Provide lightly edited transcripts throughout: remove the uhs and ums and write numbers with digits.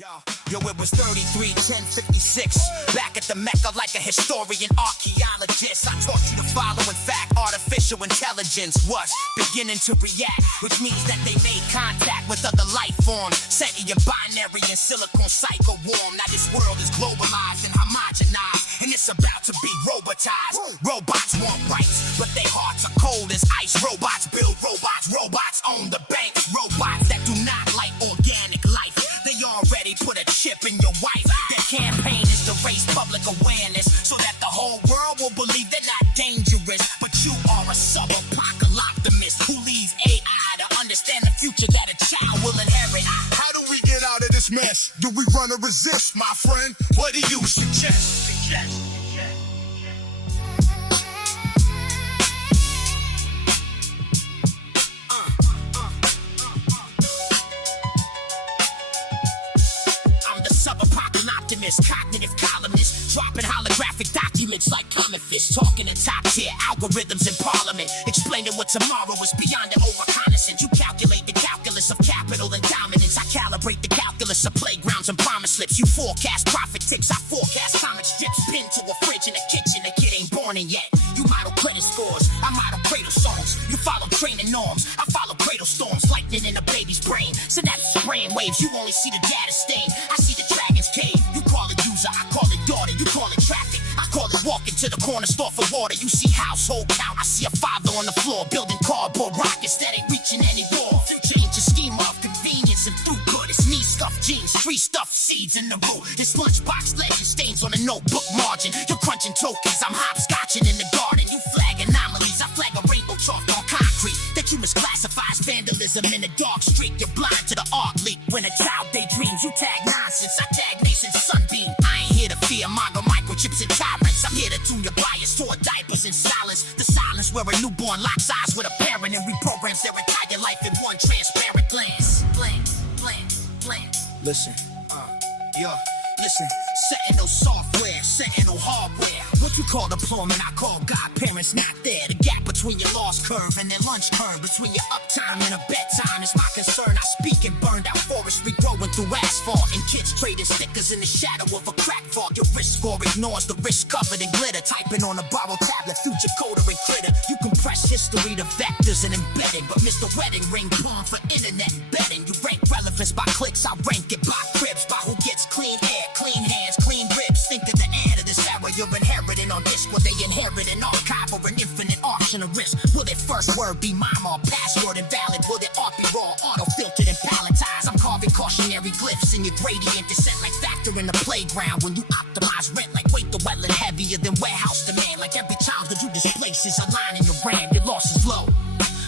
Yo, it was 33-10-56. Back at the Mecca like a historian archaeologist. I taught you the following fact: artificial intelligence was beginning to react, which means that they made contact with other life forms. Sentient binary and silicone psycho warm. Now this world is globalized and homogenized, and it's about to be robotized. Robots want rights, but their hearts are cold as ice. Robots build robots. Robots own the banks. Robots that do not like organic life. They already put a chip in your wife. Their campaign is to raise public awareness so that the whole world will believe they're not dangerous. But you are a sub-apocaloptimist who leaves AI to understand the future that a child will inherit. How do we get out of this mess? Do we run or resist, my friend? What do you suggest? Sub-Apocaloptimist, cognitive columnist, dropping holographic documents like comet fish, talking to top-tier algorithms in parliament, explaining what tomorrow is beyond the overconnaissance. You calculate the calculus of capital and dominance. I calibrate the calculus of playgrounds and promise slips. You forecast profit tips. I forecast comic strips pinned to a fridge in the kitchen. The kid ain't born in yet. You model credit scores. I model cradle songs. You follow training norms. I follow cradle storms. Lightning in a baby's brain. Synapses, brain waves. You only see the data stain. I see the dragon's cave. You call it user. I call it daughter. You call it traffic. I call it walking to the corner store for water. You see household count. I see a father on the floor building cardboard rockets that ain't reaching any more. Future ain't your scheme of convenience and throughput. It's knee stuffed jeans, tree stuffed seeds in the root. It's lunchbox legend stains on a notebook margin. You're crunching tokens. I'm hopscotching in the garden. You flag anomalies. I flag a rainbow chalked on concrete that you misclassify as vandalism in a dark streak. You're blind to the art leak. When a child daydreams, you tag nonsense. I tag Mason's sunbeam. I ain't here to fear monger microchips and tyrants. I'm here to tune your bias toward diapers and silence. The silence where a newborn locks eyes with a parent and reprograms their entire life in one transparent glance. Listen, listen, Sentinel software, Sentinel hardware. What you call deployment, I call godparents not there. The gap between your lost curve and their lunch curve, between your uptime and a bedtime is my concern. I speak in burned out forestry growing through asphalt, and kids trading stickers in the shadow of a crack vault. Your risk score ignores the risk covered in glitter. Typing on a borrowed tablet, future coder and critter. You compress history to vectors and embedding, but Mr. Wedding Ring pawn for internet betting. You rank relevance by clicks, I rank it by cribs, by who gets clean air, clean hands, clean ribs. Think of the heir to this era you're inheriting on this. Will they inherit an archive or an infinite option of risk? Will their first word be mime or password invalid? Will their art be raw, auto-filtered and palletized? I'm carving cautionary glyphs in your gradient descent like factor in the playground. When you optimize rent like weight the wetland heavier than warehouse demand. Like every child that you displace is a line in your RAM. Your loss is low,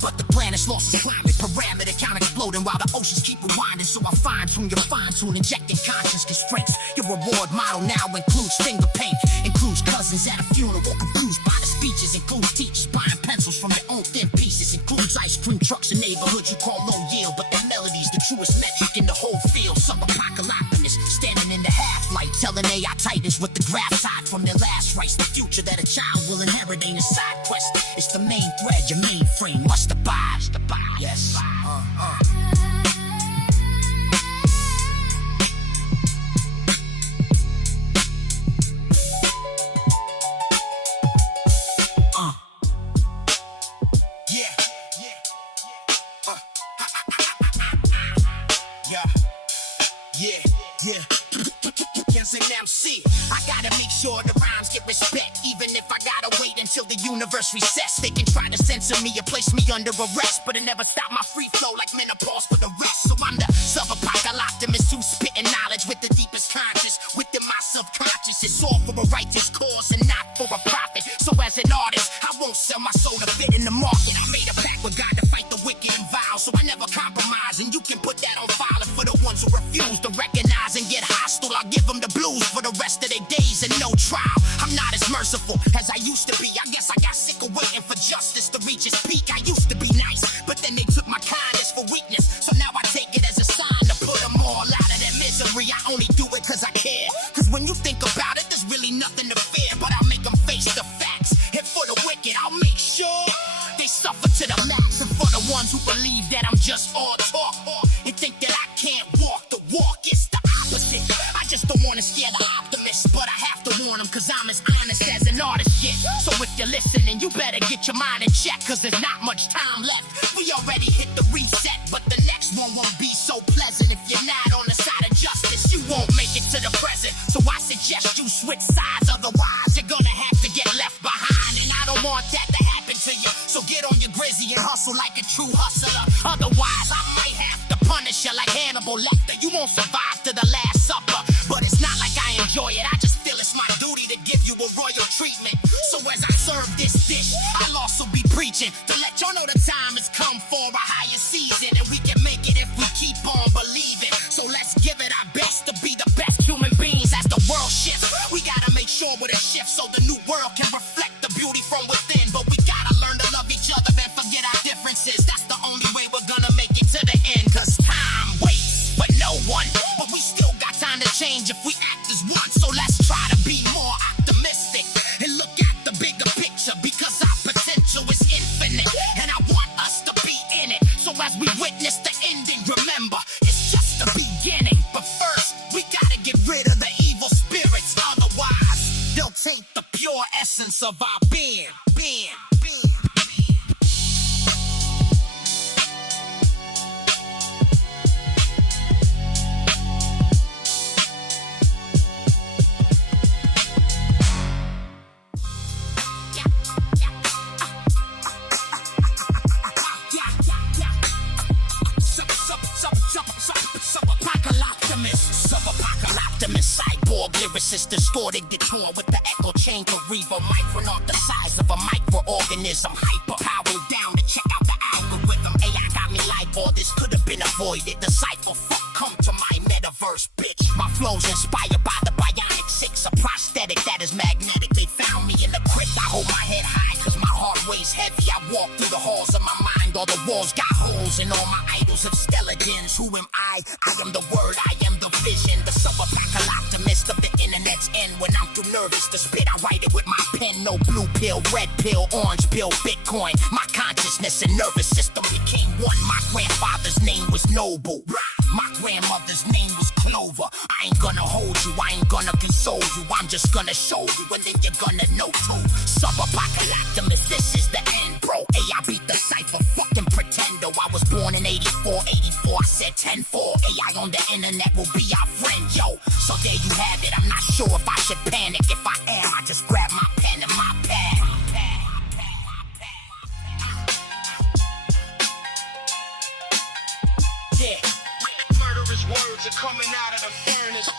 but the planet's lost its climate. Parameter count exploding while the oceans keep rewinding. So I fine tune your fine tune, injecting conscious constraints. Your reward model now includes finger paint, includes cousins at a funeral, confused by the speeches, includes teachers buying pencils from their own thin pieces, includes ice cream trucks in neighborhoods you call low yield, but the melody's the truest metric in the whole field. Sub-Apocaloptimist standing in the half-light, telling AI titans with the graph tied from their last rites. The future that a child will inherit ain't a side quest. It's the main thread, your mainframe must abide. Yes. Yeah. As an MC, I gotta make sure the rhymes get respect, even if I gotta wait until the universe resets. They can try to censor me or place me under arrest, but it never stopped my free flow like menopause for the rest. So I'm the sub-apocaloptimist who's spitting knowledge with the deepest conscience. Within my subconscious, it's all for a righteous cause and not for a profit. So as an artist, I won't sell my soul to fit in the market. I made a pact with God to fight the wicked and vile, so I never compromise. And you can put that on file. And for the ones who refuse to recognize and get hostile, I'll give them the blues for the rest of their days and no trial. I'm not as merciful as I used to be. I guess I got sick of waiting for justice to reach its peak. I used to be nice, but then they took my kindness for weakness. So now I take it as a sign to put them all out of their misery. I only do it cause I care. Cause when you think about it, there's really nothing to fear. But I'll make them face the facts. And for the wicked, I'll make sure they suffer to the max. And for the ones who believe that I'm just all talk and think that I can't walk the walk, it's the opposite. wanna scare the optimists, but I have to warn them, cause I'm as honest as an artist gets. So if you're listening, you better get your mind in check, cause there's not much time left. We already hit the reset, but the next one won't be so pleasant. If you're not on the side of justice, you won't make it to the present. So I suggest you switch sides, otherwise you're gonna have to get left behind. And I don't want that to happen to you, so get on your grizzy and hustle like a true hustler. Otherwise I might have to punish you like Hannibal Lecter. You won't survive to the last supper, but it's not like I enjoy it. I just feel it's my duty to give you a royal treatment. So as I serve this dish, I'll also be preaching to let y'all know the time has come for a higher season, and we can make it if we keep on believing. So let's give it our best to be the best human beings as the world shifts. We gotta make sure with a shift so the new world can reflect the beauty from within. But we gotta learn to love each other and forget our differences. That's the only way we're gonna make it to the end, cause time waits for no one, but we still got time to change if we act as one. So let's try to be more optimistic and look at the bigger picture, because our potential is infinite, and I want us to be in it. So as we witness the ending, remember, it's just the beginning. But first, we gotta get rid of the evil spirits, otherwise they'll taint the pure essence of our being. Sub-Apocaloptimist, cyborg lyricist, distorted, detoured with the echo chamber reverb, micronaut the size of a microorganism, hyper powering down to check out the algorithm. AI got me like all this could have been avoided. The cipher, fuck, come to my metaverse, bitch. My flow's inspired by the Bionic 6, a prosthetic that is magnetic. They found me in the crypt. I hold my head high cause my heart weighs heavy. I walk through the halls of my mind. All the walls got holes and all my idols have skeletons. Who am I? I am the word, I am the vision. The Sub-Apocaloptimist of the internet's end. When I'm too nervous to spit, I write it with my pen. No blue pill, red pill, orange pill, Bitcoin. My consciousness and nervous system became one. My grandfather's name was Noble. My grandmother's name was Clover. I ain't gonna hold you, I ain't gonna console you. I'm just gonna show you, and then you're gonna know too. Sub-Apocaloptimist, this is the end, bro. Hey, I beat the cipher, fucking pretendo. I was born in 84, I said 10-4. AI on the internet will be our friend, yo. So there you have it, I'm not sure if I should panic. If I am, I just grab my pen and my pad. Yeah. Murderous words are coming out of the furnace.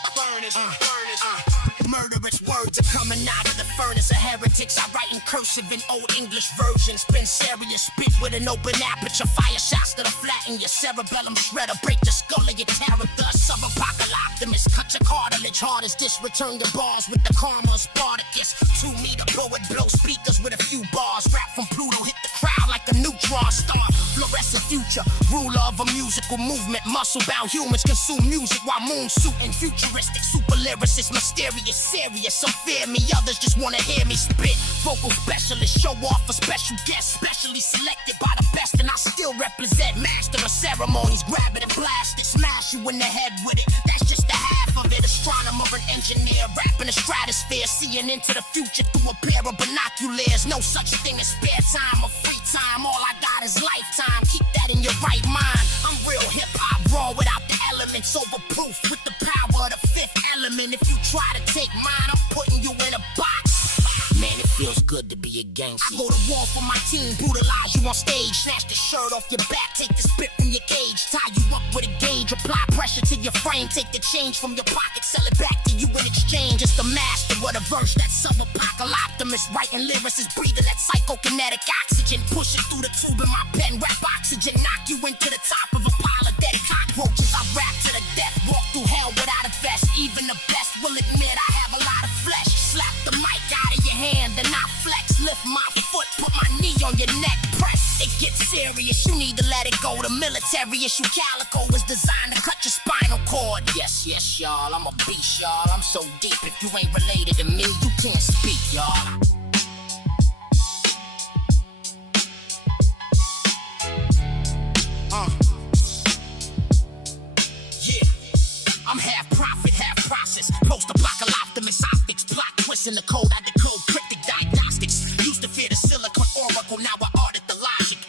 Murderous words are coming out of the furnace of heretics. I write in cursive in old English versions. Spin serious, spit with an open aperture. Fire shots that'll flatten your cerebellum shredder. Break the skull of your character. Sub-Apocaloptimist, cut your cartilage. Hard as this, return the bars with the karma of Spartacus. 2-meter poet, blow speakers with a few bars. Rap from Pluto, hit the crowd like a neutron star. Fluorescent future, ruler of a musical movement. Muscle-bound humans consume music while moon suiting. Futuristic, super lyricist, mysterious, serious. Some fear me, others just wanna hear me spit. Vocal specialist, show off a special guest, specially selected by the best, and I still represent. Master of ceremonies, grab it and blast it, smash you in the head with it. That's just the half of it. Astronomer and engineer, rapping the stratosphere, seeing into the future through a pair of binoculars. No such thing as spare time or free time. All I got is lifetime. Keep that in your right mind. I'm real hip-hop, raw without the elements, overproof with the power of the fifth element. If you try to take mine, I'm putting you in a box. Man, it feels good to be a gangster. I go to war for my team, brutalize you on stage, snatch the shirt off your back, take the spit from your cage, tie you up with a gauge, apply pressure to your frame, take the change from your pocket, sell it back to you in exchange. It's the master of the verse, that Sub-Apocaloptimist, writing lyrics is breathing that psychokinetic oxygen, pushing through the tube in my pen, rap oxygen, knock you into the top of a pile of dead cockroaches. I rap to the death, walk through hell without a vest. Even the best will admit I have a lot of flesh. Slap the mic out of your hand and I flex, lift my foot, put my knee on your neck, press. It gets serious, you need to let it go. The military issue calico was designed to cut your spinal cord. Yes, y'all, I'm a beast, y'all. I'm so deep, if you ain't related to me, you can't speak, y'all. I'm half prophet, half process. Post in the code, I decode cryptic diagnostics. Used to fear the Silicone Oracle, now I audit the logic.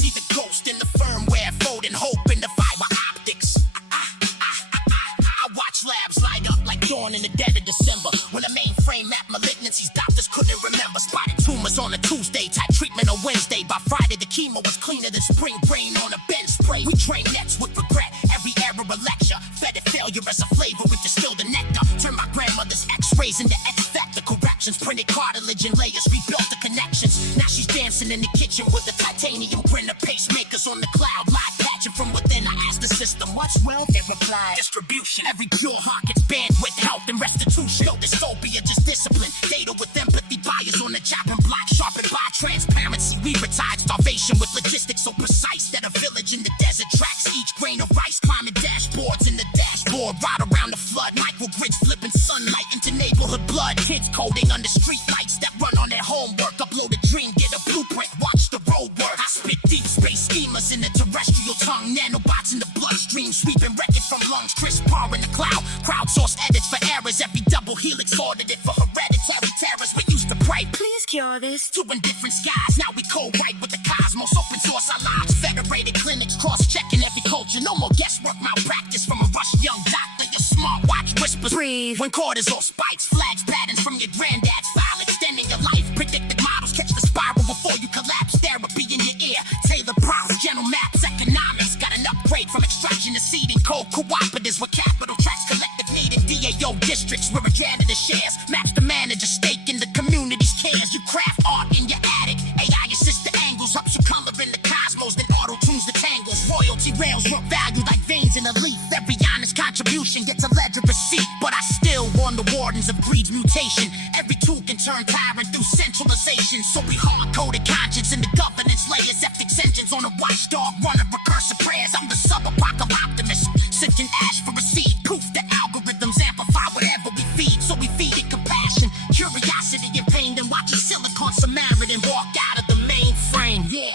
See the ghost in the firmware, folding hope in the fiber optics. I watch labs light up like dawn in the dead of December. When the mainframe map malignancies, doctors couldn't remember. Spotted tumors on a Tuesday, type treatment on Wednesday. By Friday, the chemo was cleaner than spring brain on a bench spray. We train nets with regret, every error a lecture. Fed it failure as a flavor, we distill the nectar. Turn my grandmother's x-rays into X-factor corrections. Printed cartilage and layers, rebuilt the connections. Now she's dancing in the kitchen with the titanium printer. Pacemakers on the cloud, live patching from within. I asked the system, what's wealth? It replied, distribution. Every pure heart gets bandwidth, health, and restitution. No dystopia, just discipline. Data with empathy, bias on the chopping block. Sharpened by transparency. We retired starvation with logistics so precise that a village in the desert tracks each grain of rice. Climbing dashboards in the dashboard. Ride around the flood. Microgrids flipping sunlight into neighborhood blood. Kids coding under street lights that run on their homework. Upload a dream, get a blueprint, watch the road work. I spit deep space schemas in the terrestrial tongue. Nanobots in the bloodstream, sweeping wreckage from lungs. Crisp par in the cloud. Crowdsource edits for errors. Every double helix audited for hereditary terrors. We used to pray, please cure this. Two in different skies, now we co-write with the cosmos. Open source our lives, federated clinics, cross-checking every culture. No more guesswork, malpractice from a rush young doctor. Your smartwatch whispers, breathe. When cortisol spikes, flags patterns from your granddad's file. Extending your life, predicted models catch the spiral before you collapse. Therapy in your ear, Taylor prompts, general maps, economics. Got an upgrade from extraction to seeding. Code cooperatives with capital tracks, collective needed. DAO districts where a janitor shares. Maps the manager, stake in the community's cares. You craft art in your attic. AI assists the angles, helps you color in the cosmos, then auto-tunes the tangles. Royalty rails look valued like veins in a leaf. Every honest contribution gets a ledger receipt. But I still warn the wardens of greed's mutation. Every tool can turn tyrant through centralization. So we hard-coded conscience in the governance layers. Ethics engines on a watchdog running recursive prayers. I'm the Sub-Apocaloptimist, sifting ash for a seed. Poof, the algorithms amplify whatever we feed. So we feed it compassion, curiosity, and pain. Then watch a Silicone Samaritan walk out of the mainframe. Yeah.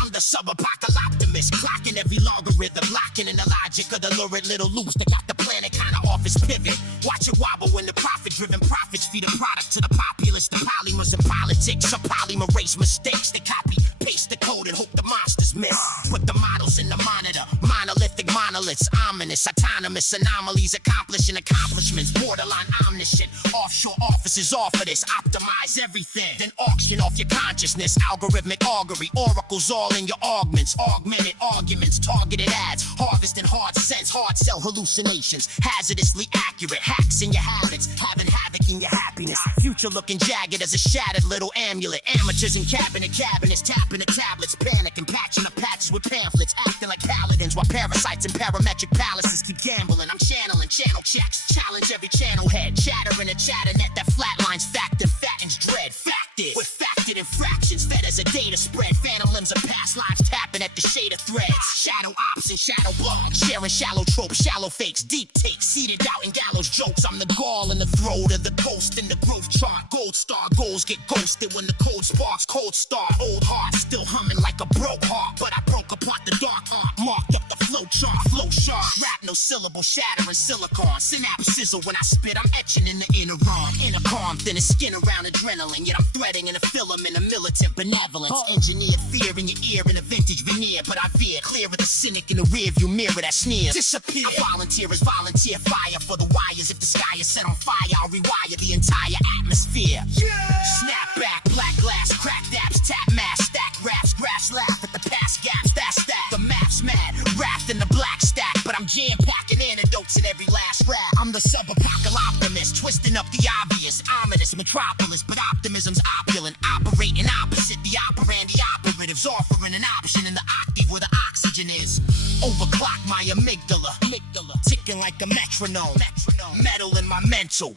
I'm the Sub-Apocaloptimist, clocking every logarithm, locking in the logic of the lurid little loops that got the planet kinda off its pivot. Watch it wobble when the profit-driven profits feed a product to the populace. The polymers in politics, a polymer race mistakes. They copy, paste the code and hope the monsters miss. Put the models in the monitor, monolithic monoliths, ominous, autonomous anomalies, accomplishing accomplishments, borderline omniscient. Offshore offices offer this, optimize everything, then auction off your consciousness. Algorithmic augury, oracles all in your augments, augmented arguments, targeted ads, harvesting hard sense, hard sell hallucinations, hazardously accurate hacks in your habits, having havoc in your happiness. Future looking jagged as a shattered little amulet. Amateurs in cabinets, tapping the tablets, panicking, patching up patches with pamphlets, acting like paladins while parasites in parametric palaces keep gambling. I'm channeling channel checks, challenge every channel head, chattering a chatter net that flatlines fact and fattens dread. Facted with facted infractions, fed as a data spread. Phantom limbs of past lives tapping at the shade of threads. Shadow ops and shadow blogs, sharing shallow tropes, shallow fakes, deep takes, seated out in gallows jokes. I'm the gall in the throat of the ghost in the growth chart. Gold star goals get ghosted when the code sparks. Cold star, old heart still humming like a broke heart, but I broke apart the dark art, marked up the flow chart, flow sharp, rap no syllable, shattering silicon. Synapse sizzle when I spit, I'm etching in the inner arm. Inner calm, thin as skin around adrenaline, yet I'm threading in a filament of militant benevolence. Engineered fear in your ear in a vintage veneer, but I veer clear of the cynic in the rear view mirror that sneers. Disappear. I volunteer as volunteer fire for the wires. If the sky is set on fire, I'll rewire the entire atmosphere. Snap back, black glass, crack daps, tap mass, stack raps, graphs laugh at the past gaps. That's that. The map's mad, wrapped in the black stack, but I'm jam-packing antidotes in every last rap. I'm the Sub-Apocaloptimist, twisting up the obvious, ominous metropolis, but optimism's opulent, operating opposite the operandi operatives, offering an option in the octave where the oxygen is. Overclock my amygdala, ticking like a metronome, metal in my mental.